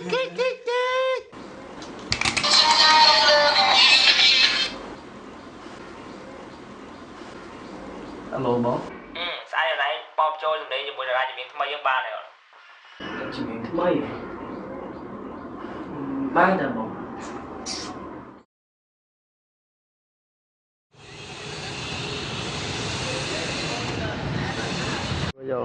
Alo bố. Sáng giờ này bom trôi dùng đấy buổi ra chỉ miếng mấy ba này rồi. Chỉ miếng thứ mấy? Ba giờ bố. Bây giờ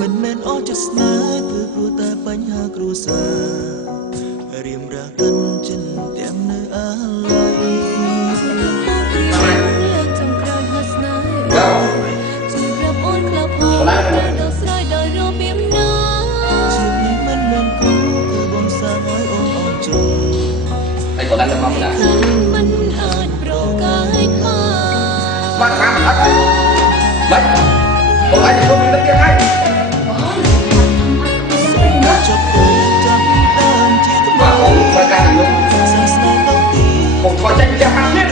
មិនមែនអស់ចិត្តស្នេហ៍គឺព្រោះតែបញ្ហាគ្រួសាររៀមរាកិនចិនទាំងនៅអាឡ័យចំក្រោយហើយស្នេហ៍ជួយប្រាប់អូនក្លាប់ហោដល់ស្រ័យដោយរបៀបណាជានេះមិនមែនគូគឺបងសាងឲ្យអូនអត់ជុំไอ้คนนั้นจะมาไม่ได้មិនអាចប្រកាយមកมาทำอะไรไม่ผมไอ้คนนี้ต้องยังไงចុះទៅចាំតាមជាថ្មីប្រកាសខ្ញុំผมขอใจจะมาเนี่ย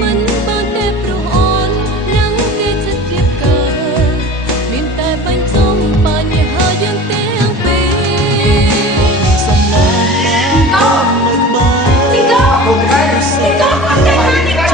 មិនបានតែព្រោះអូនរាំងគេចិត្តគៀបកើមានតែបញ្ចុំបញ្ហាយើងទាំងពីរសំណាងមិនបានទីកោผมไอ้ទីកោអត់ទេទីកោ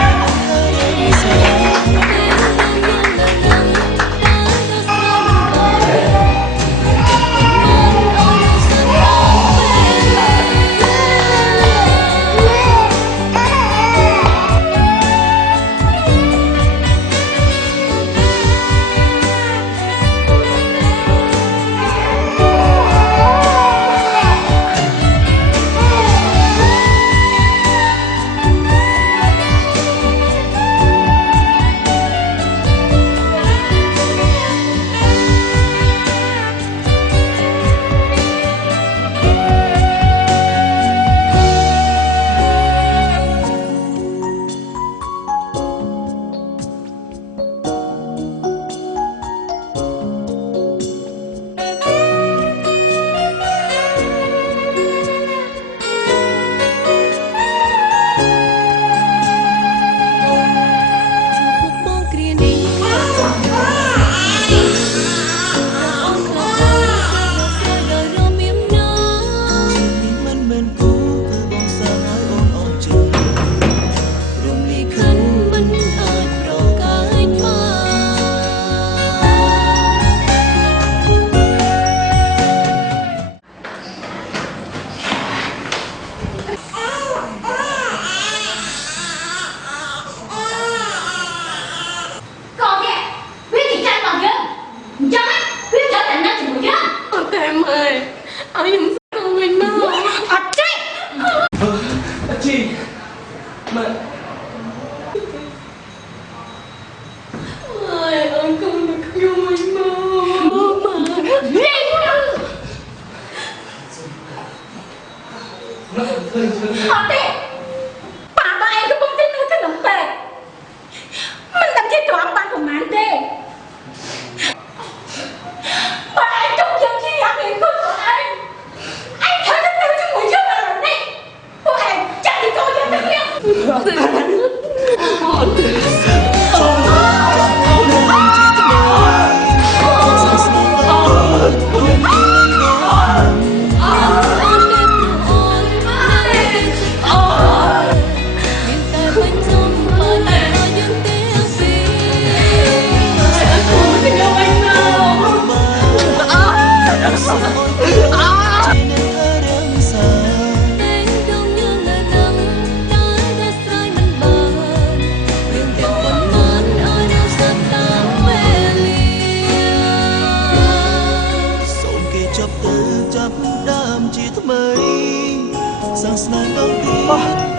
សាងស្នេហ៍ដល់ទី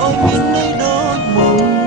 ឲ្យមានន័យដូចមុន